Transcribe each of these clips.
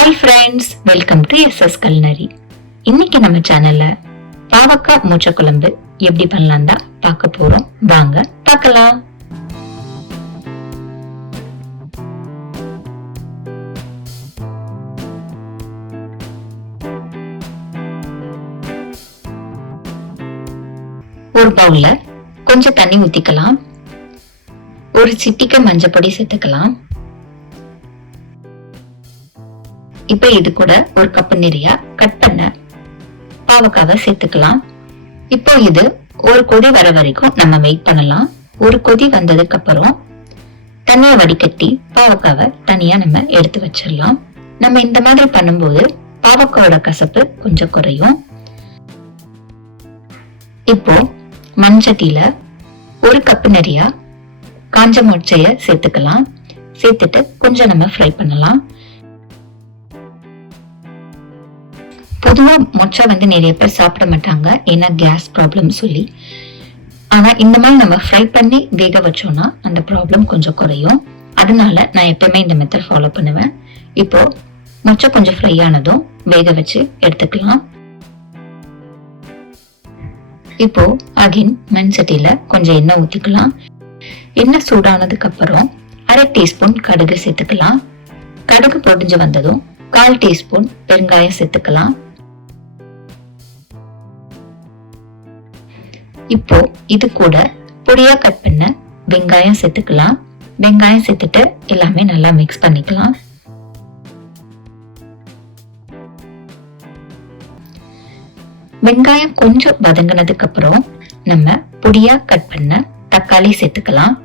Hi friends, welcome to SS Culinary. இன்னைக்கு நம்ம சேனல்ல பாவக்காய் மொச்சை குழம்பு எப்படி பண்ணலாம் தான் பார்க்க போறோம். வாங்க பார்க்கலாம். ஒரு பவுல்ல கொஞ்சம் தண்ணி ஊத்திக்கலாம். ஒரு சிட்டிகை மஞ்சள் பொடி சேர்த்துக்கலாம். இப்ப இது கூட ஒரு கப் நிறைய கட் பண்ண பாவக்காவை சேர்த்துக்கலாம். இப்போ இது ஒரு கொதி வர வரைக்கும் நம்ம வெயிட் பண்ணலாம். ஒரு கொதி வந்ததுக்கு அப்புறம் தண்ணியை வடிகட்டி பாவக்காவை தனியா நம்ம எடுத்து வச்சிடலாம். நம்ம இந்த மாதிரி பண்ணும்போது பாவக்காவோட கசப்பு கொஞ்சம் குறையும். இப்போ மண்சட்டியில ஒரு கப் நிறைய காஞ்ச மொச்சைய சேர்த்துக்கலாம். சேர்த்துட்டு கொஞ்சம் நம்ம ஃப்ரை பண்ணலாம். பொதுவா மொச்சை நிறைய பேர் சாப்பிட மாட்டாங்க, ஏன்னா கேஸ் ப்ராப்ளம் சொல்லி. ஆனா இந்த மாதிரி நம்ம ஃப்ரை பண்ணி வேக வச்சோம்னா அந்த ப்ராப்ளம் கொஞ்சம் குறையும். அதனால நான் எப்பவுமே இந்த மெத்தட் ஃபாலோ பண்ணுவேன். இப்போ மொச்சை கொஞ்சம் ஃப்ரை ஆனதும் வேக வச்சு எடுத்துக்கலாம். இப்போ அகைன் மண் சட்டியில கொஞ்சம் எண்ணெய் ஊத்திக்கலாம். எண்ணெய் சூடானதுக்கு அப்புறம் 1/2 டீஸ்பூன் கடுகு சேர்த்துக்கலாம். கடுகு பொடிஞ்சு வந்ததும் 1/4 டீஸ்பூன் பெருங்காயம் சேர்த்துக்கலாம். இப்போ இது கூட பொடியா கட் பண்ண வெங்காயம் சேர்த்துக்கலாம். வெங்காயம் சேர்த்துட்டு எல்லாமே நல்லா மிக்ஸ் பண்ணிக்கலாம். வெங்காயம் கொஞ்சம் வதங்கினதுக்கு அப்புறம் நம்ம பொடியா கட் பண்ண தக்காளி சேர்த்துக்கலாம்.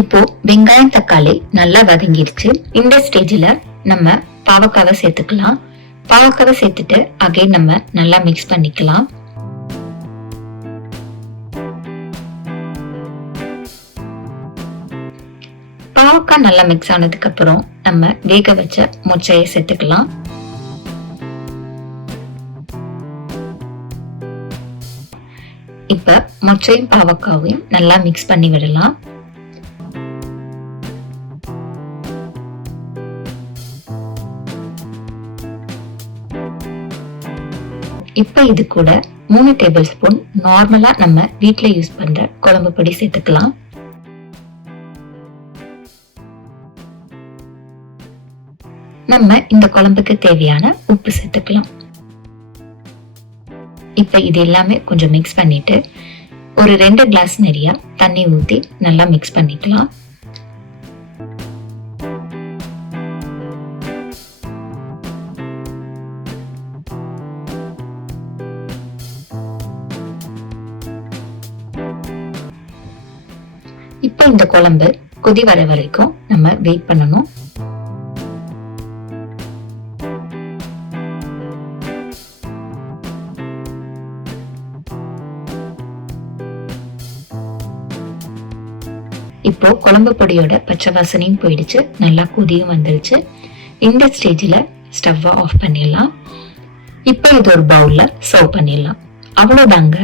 இப்போ வெங்காயம் தக்காளி நல்லா வதங்கிடுச்சு. இந்த ஸ்டேஜ்ல நம்ம பாவக்காவை சேர்த்துக்கலாம். பாவக்காவை சேர்த்துட்டு அகைன் நம்ம நல்லா மிக்ஸ் பண்ணிக்கலாம். பாவக்காய் நல்லா மிக்ஸ் ஆனதுக்கு அப்புறம் நம்ம வேக வச்ச மொச்சையை சேர்த்துக்கலாம். இப்ப மொச்சையும் பாவக்காவையும் நல்லா மிக்ஸ் பண்ணி விடலாம். இப்ப இது கூட 3 டேபிள் ஸ்பூன் நார்மலா நம்ம வீட்ல யூஸ் பண்ற குழம்பு பொடி சேர்த்துக்கலாம். நம்ம இந்த குழம்புக்கு தேவையான உப்பு சேர்த்துக்கலாம். இப்ப இது எல்லாமே கொஞ்சம் மிக்ஸ் பண்ணிட்டு ஒரு 2 கிளாஸ் நிறைய தண்ணி ஊத்தி நல்லா மிக்ஸ் பண்ணிக்கலாம். இப்ப இந்த குழம்பு கொதி வர வரைக்கும் நம்ம வெயிட் பண்ணணும். இப்போ குழம்பு பொடியோட பச்சை வாசனையும் போயிடுச்சு, நல்லா கொதியும் வந்துருச்சு. இந்த ஸ்டேஜ்ல ஸ்டவ் ஆஃப் பண்ணிடலாம். இப்போ இது ஒரு பவுல்ல சர்வ் பண்ணிடலாம். அவ்வளவுதாங்க,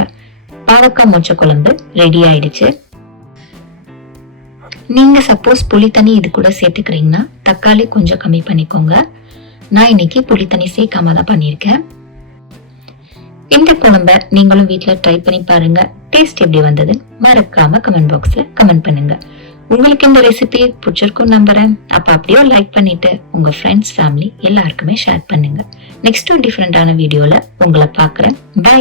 பாவக்காய் மொச்சை குழம்பு ரெடி ஆயிடுச்சு. நீங்க சப்போஸ் புளித்தண்ணி இது கூட சேர்த்துக்கிறீங்கன்னா தக்காளி கொஞ்சம் கம்மி பண்ணிக்கோங்க. நான் இன்னைக்கு புளித்தண்ணி சேர்க்காம தான் பண்ணியிருக்கேன். இந்த குழம்ப நீங்களும் வீட்டுல ட்ரை பண்ணி பாருங்க. டேஸ்ட் எப்படி வந்தது மறக்காம கமெண்ட் பாக்ஸ்ல கமெண்ட் பண்ணுங்க. உங்களுக்கு இந்த ரெசிபி பிடிச்சிருக்கும் நம்புறேன். அப்ப அப்படியே லைக் பண்ணிட்டு உங்க ஃப்ரெண்ட்ஸ், ஃபேமிலி எல்லாருக்குமே ஷேர் பண்ணுங்க. நெக்ஸ்ட் டிஃபரெண்டான வீடியோல உங்களை பாக்குறேன். பை.